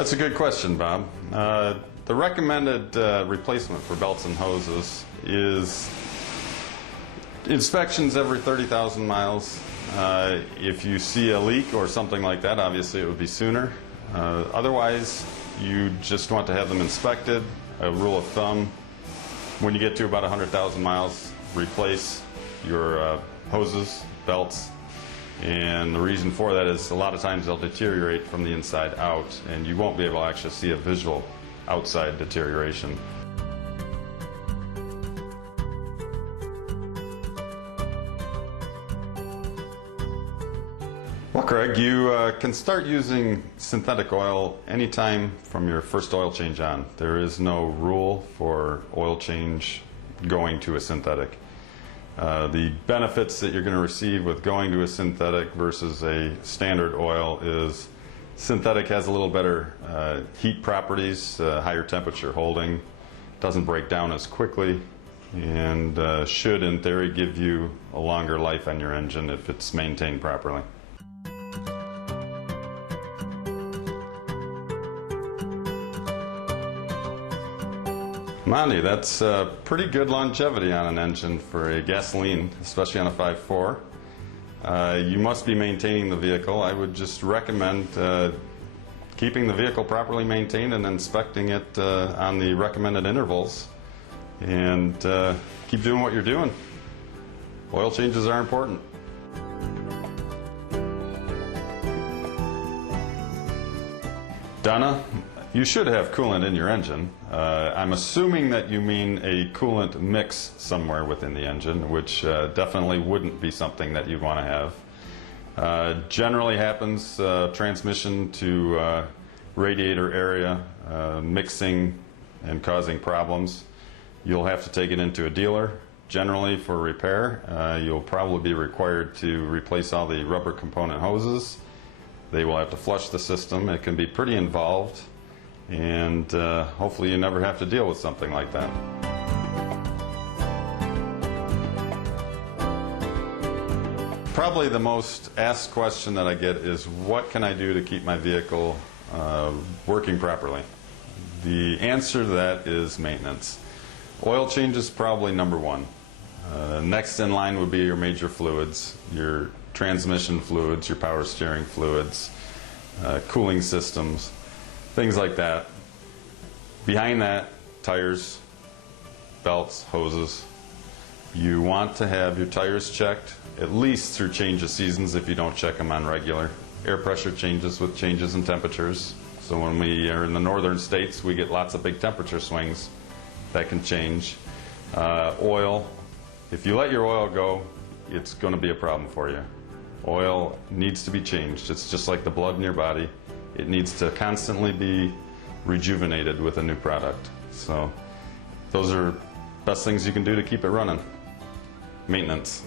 That's a good question, Bob. The recommended replacement for belts and hoses is inspections every 30,000 miles. If you see a leak or something like that, obviously it would be sooner. Otherwise, you just want to have them inspected. A rule of thumb, when you get to about 100,000 miles, replace your hoses, belts. And the reason for that is a lot of times they'll deteriorate from the inside out, and you won't be able to actually see a visual outside deterioration. Well, Craig, you can start using synthetic oil anytime from your first oil change on. There is no rule for oil change going to a synthetic. The benefits that you're going to receive with going to a synthetic versus a standard oil is synthetic has a little better heat properties, higher temperature holding, doesn't break down as quickly, and should in theory give you a longer life on your engine if it's maintained properly. Monty, that's pretty good longevity on an engine for a gasoline, especially on a 5.4. You must be maintaining the vehicle. I would just recommend keeping the vehicle properly maintained and inspecting it on the recommended intervals, and keep doing what you're doing. Oil changes are important. Donna, you should have coolant in your engine. I'm assuming that you mean a coolant mix somewhere within the engine, which definitely wouldn't be something that you'd want to have. Generally happens transmission to radiator area mixing and causing problems. You'll have to take it into a dealer. Generally for repair, you'll probably be required to replace all the rubber component hoses. They will have to flush the system. It can be pretty involved, and hopefully you never have to deal with something like that. Probably the most asked question that I get is, what can I do to keep my vehicle working properly? The answer to that is maintenance. Oil change is probably number one. Next in line would be your major fluids, your transmission fluids, your power steering fluids, cooling systems, things like that. Behind that, tires, belts, hoses. You want to have your tires checked at least through change of seasons if you don't check them on regular. Air pressure changes with changes in temperatures. So when we are in the northern states, we get lots of big temperature swings that can change. Oil, if you let your oil go, it's going to be a problem for you. Oil needs to be changed. It's just like the blood in your body. It needs to constantly be rejuvenated with a new product. So those are best things you can do to keep it running. Maintenance.